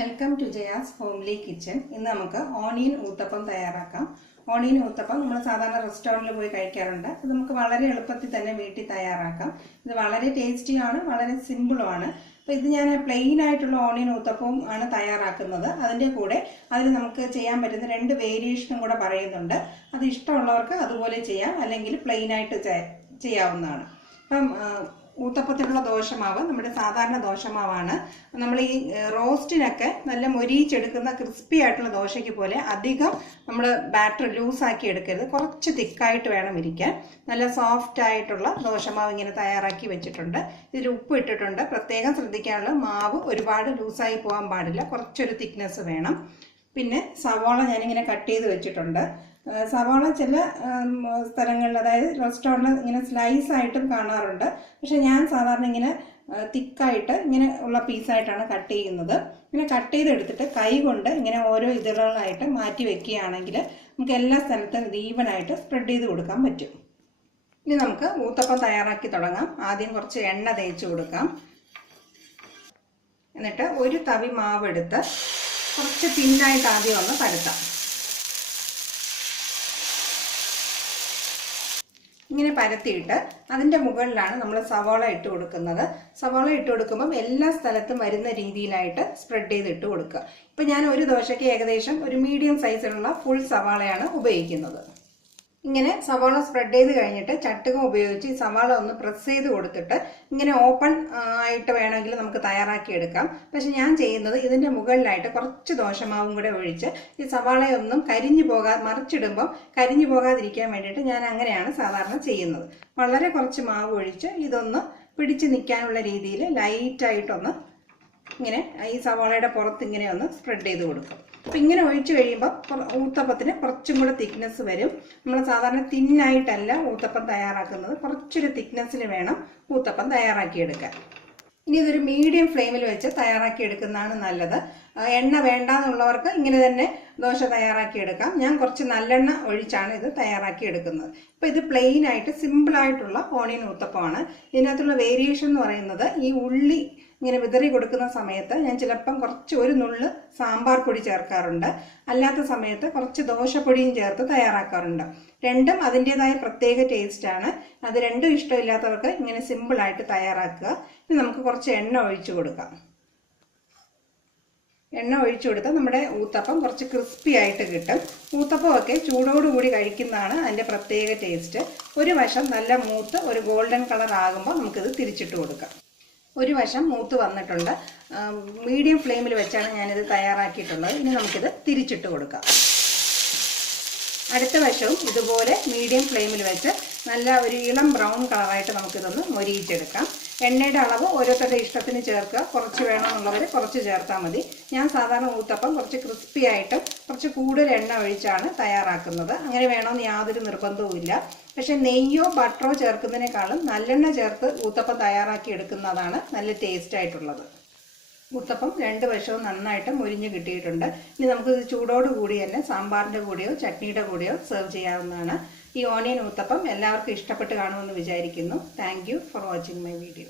Welcome to Jaya's homely kitchen. ഇന്ന് നമുക്ക് onion uttapam തയ്യാറാക്കാം. ഓണിയൻ ഊത്തപ്പം നമ്മൾ സാധാരണ റെസ്റ്റോറൻറ്റിൽ പോയി കഴിക്കാറുണ്ട്. ഇത് നമുക്ക് വളരെ എളുപ്പത്തിൽ തന്നെ വീട്ടിൽ തയ്യാറാക്കാം. ഇത് വളരെ ടേസ്റ്റിയാണ്, വളരെ സിമ്പിളുമാണ്. അപ്പോൾ ഇത് ഞാൻ പ്ലെയിൻ ആയിട്ടുള്ള ഓണിയൻ ഊത്തപ്പവും ആണ് തയ്യാറാക്കുന്നത്. അതിൻ്റെ കൂടെ അതിൽ നമുക്ക് ചെയ്യാൻ പറ്റുന്ന 2 വേരിയേഷനും കൂടെ പറയുന്നുണ്ട്. അത് ഇഷ്ടമുള്ളവർക്ക് അതുപോലെ ചെയ്യാം, അല്ലെങ്കിൽ പ്ലെയിൻ ആയിട്ട് ചെയ്യാവുന്നതാണ്. അപ്പം ഊത്തപ്പത്തിനുള്ള ദോശമാവ് നമ്മുടെ സാധാരണ ദോശമാവാണ്. നമ്മൾ ഈ റോസ്റ്റിനൊക്കെ നല്ല മൊരിയിച്ചെടുക്കുന്ന ക്രിസ്പി ആയിട്ടുള്ള ദോശയ്ക്ക് പോലെ അധികം നമ്മൾ ബാറ്റർ ലൂസാക്കി എടുക്കരുത്. കുറച്ച് തിക്കായിട്ട് വേണം ഇരിക്കാൻ. നല്ല സോഫ്റ്റ് ആയിട്ടുള്ള ദോശമാവ് ഇങ്ങനെ തയ്യാറാക്കി വെച്ചിട്ടുണ്ട്. ഇതിൽ ഉപ്പ് ഇട്ടിട്ടുണ്ട്. പ്രത്യേകം ശ്രദ്ധിക്കാനുള്ള മാവ് ഒരുപാട് ലൂസായി പോകാൻ പാടില്ല, കുറച്ചൊരു തിക്നെസ് വേണം. പിന്നെ സവാള ഞാനിങ്ങനെ കട്ട് ചെയ്ത് വെച്ചിട്ടുണ്ട്. സവാള ചില സ്ഥലങ്ങളിൽ, അതായത് റെസ്റ്റോറൻറ്റിൽ ഇങ്ങനെ സ്ലൈസ് ആയിട്ടും കാണാറുണ്ട്. പക്ഷെ ഞാൻ സാധാരണ ഇങ്ങനെ തിക്കായിട്ട് ഇങ്ങനെ ഉള്ള പീസായിട്ടാണ് കട്ട് ചെയ്യുന്നത്. ഇങ്ങനെ കട്ട് ചെയ്തെടുത്തിട്ട് കൈ കൊണ്ട് ഇങ്ങനെ ഓരോ ഇതളുകളായിട്ട് മാറ്റി വെക്കുകയാണെങ്കിൽ നമുക്ക് എല്ലാ സ്ഥലത്തും ഇത് ഈവനായിട്ട് സ്പ്രെഡ് ചെയ്ത് കൊടുക്കാൻ പറ്റും. ഇനി നമുക്ക് ഊത്തപ്പം തയ്യാറാക്കി തുടങ്ങാം. ആദ്യം കുറച്ച് എണ്ണ തേച്ച് കൊടുക്കാം. എന്നിട്ട് ഒരു തവി മാവ് എടുത്ത് കുറച്ച് തിന്നായിട്ട് ആദ്യം ഒന്ന് പരത്താം. ഇങ്ങനെ പരത്തിയിട്ട് അതിൻ്റെ മുകളിലാണ് നമ്മൾ സവാള ഇട്ട് കൊടുക്കുന്നത്. സവാള ഇട്ട് കൊടുക്കുമ്പം എല്ലാ സ്ഥലത്തും വരുന്ന രീതിയിലായിട്ട് സ്പ്രെഡ് ചെയ്ത് ഇട്ട് കൊടുക്കുക. ഇപ്പം ഞാൻ ഒരു ദോശയ്ക്ക് ഏകദേശം ഒരു മീഡിയം സൈസിലുള്ള ഫുൾ സവാളയാണ് ഉപയോഗിക്കുന്നത്. ഇങ്ങനെ സവാള സ്പ്രെഡ് ചെയ്ത് കഴിഞ്ഞിട്ട് ചട്ടുകം ഉപയോഗിച്ച് ഈ സവാള ഒന്ന് പ്രസ് ചെയ്ത് കൊടുത്തിട്ട് ഇങ്ങനെ ഓപ്പൺ ആയിട്ട് വേണമെങ്കിൽ നമുക്ക് തയ്യാറാക്കിയെടുക്കാം. പക്ഷെ ഞാൻ ചെയ്യുന്നത് ഇതിൻ്റെ മുകളിലായിട്ട് കുറച്ച് ദോശമാവും കൂടെ ഒഴിച്ച് ഈ സവാളയൊന്നും മറിച്ചിടുമ്പം കരിഞ്ഞു പോകാതിരിക്കാൻ വേണ്ടിയിട്ട് ഞാൻ അങ്ങനെയാണ് സാധാരണ ചെയ്യുന്നത്. വളരെ കുറച്ച് മാവ് ഒഴിച്ച് ഇതൊന്ന് പിടിച്ച് നിൽക്കാനുള്ള രീതിയിൽ ലൈറ്റായിട്ടൊന്ന് ഇങ്ങനെ ഈ സവാളയുടെ പുറത്ത് ഇങ്ങനെ ഒന്ന് സ്പ്രെഡ് ചെയ്ത് കൊടുക്കും. അപ്പം ഇങ്ങനെ ഒഴിച്ച് കഴിയുമ്പോൾ ഊത്തപ്പത്തിന് കുറച്ചും കൂടെ തിക്നെസ് വരും. നമ്മൾ സാധാരണ തിന്നായിട്ടല്ല ഊത്തപ്പം തയ്യാറാക്കുന്നത്, കുറച്ചൊരു തിക്നെസ്സിൽ വേണം ഊത്തപ്പം തയ്യാറാക്കിയെടുക്കാൻ. ഇനി ഇതൊരു മീഡിയം ഫ്ലെയിമിൽ വെച്ച് തയ്യാറാക്കിയെടുക്കുന്നതാണ് നല്ലത്. എണ്ണ വേണ്ടാന്നുള്ളവർക്ക് ഇങ്ങനെ തന്നെ ദോശ തയ്യാറാക്കിയെടുക്കാം. ഞാൻ കുറച്ച് നല്ലെണ്ണ ഒഴിച്ചാണ് ഇത് തയ്യാറാക്കിയെടുക്കുന്നത്. ഇപ്പോൾ ഇത് പ്ലെയിൻ ആയിട്ട് സിമ്പിളായിട്ടുള്ള ഓണിയൻ ഊത്തപ്പമാണ്. ഇതിനകത്തുള്ള വേരിയേഷൻ എന്ന് പറയുന്നത് ഈ ഉള്ളി ഇങ്ങനെ വിതറി കൊടുക്കുന്ന സമയത്ത് ഞാൻ ചിലപ്പം ഒരു നുള്ള് സാമ്പാർ പൊടി ചേർക്കാറുണ്ട്. അല്ലാത്ത സമയത്ത് കുറച്ച് ദോശപ്പൊടിയും ചേർത്ത് തയ്യാറാക്കാറുണ്ട്. രണ്ടും അതിൻ്റെതായ പ്രത്യേക ടേസ്റ്റാണ്. അത് രണ്ടും ഇഷ്ടമില്ലാത്തവർക്ക് ഇങ്ങനെ സിമ്പിളായിട്ട് തയ്യാറാക്കുക. ഇനി നമുക്ക് കുറച്ച് എണ്ണ ഒഴിച്ചു കൊടുക്കാം. എണ്ണ ഒഴിച്ചു കൊടുത്താൽ നമ്മുടെ ഊത്തപ്പം കുറച്ച് ക്രിസ്പി ആയിട്ട് കിട്ടും. ഊത്തപ്പമൊക്കെ ചൂടോടുകൂടി കഴിക്കുന്നതാണ് അതിൻ്റെ പ്രത്യേക ടേസ്റ്റ്. ഒരു വശം നല്ല മൂത്ത് ഒരു ഗോൾഡൻ കളർ ആകുമ്പോൾ നമുക്കിത് തിരിച്ചിട്ട് കൊടുക്കാം. ഒരു വശം മൂത്ത് വന്നിട്ടുണ്ട്. മീഡിയം ഫ്ലെയിമിൽ വെച്ചാണ് ഞാനിത് തയ്യാറാക്കിയിട്ടുള്ളത്. ഇനി നമുക്കിത് തിരിച്ചിട്ട് കൊടുക്കാം. അടുത്ത വശവും ഇതുപോലെ മീഡിയം ഫ്ലെയിമിൽ വെച്ച് നല്ല ഒരു ഇളം ബ്രൗൺ കളറായിട്ട് നമുക്കിതൊന്ന് മൊരിയിച്ചെടുക്കാം. എണ്ണയുടെ അളവ് ഓരോരുത്തരുടെ ഇഷ്ടത്തിന് ചേർക്കുക. കുറച്ച് വേണമെന്നുള്ളവർ കുറച്ച് ചേർത്താൽ മതി. ഞാൻ സാധാരണ ഊത്തപ്പം കുറച്ച് ക്രിസ്പി ആയിട്ടും കുറച്ച് കൂടുതൽ എണ്ണ ഒഴിച്ചാണ് തയ്യാറാക്കുന്നത്. അങ്ങനെ വേണമെന്ന് യാതൊരു നിർബന്ധവുമില്ല. പക്ഷെ നെയ്യോ ബട്ടറോ ചേർക്കുന്നതിനേക്കാളും നല്ലെണ്ണ ചേർത്ത് ഊത്തപ്പം തയ്യാറാക്കി എടുക്കുന്നതാണ് നല്ല ടേസ്റ്റ് ആയിട്ടുള്ളത്. ഊത്തപ്പം 2 വശവും നന്നായിട്ട് മൊരിഞ്ഞ് കിട്ടിയിട്ടുണ്ട്. ഇനി നമുക്കിത് ചൂടോടുകൂടി തന്നെ സാമ്പാറിൻ്റെ കൂടെയോ ചട്നിയുടെ കൂടെയോ സെർവ് ചെയ്യാവുന്നതാണ്. ഈ ഓണിയൻ ഊത്തപ്പം എല്ലാവർക്കും ഇഷ്ടപ്പെട്ട് കാണുമെന്ന് വിചാരിക്കുന്നു. Thank you for watching my video.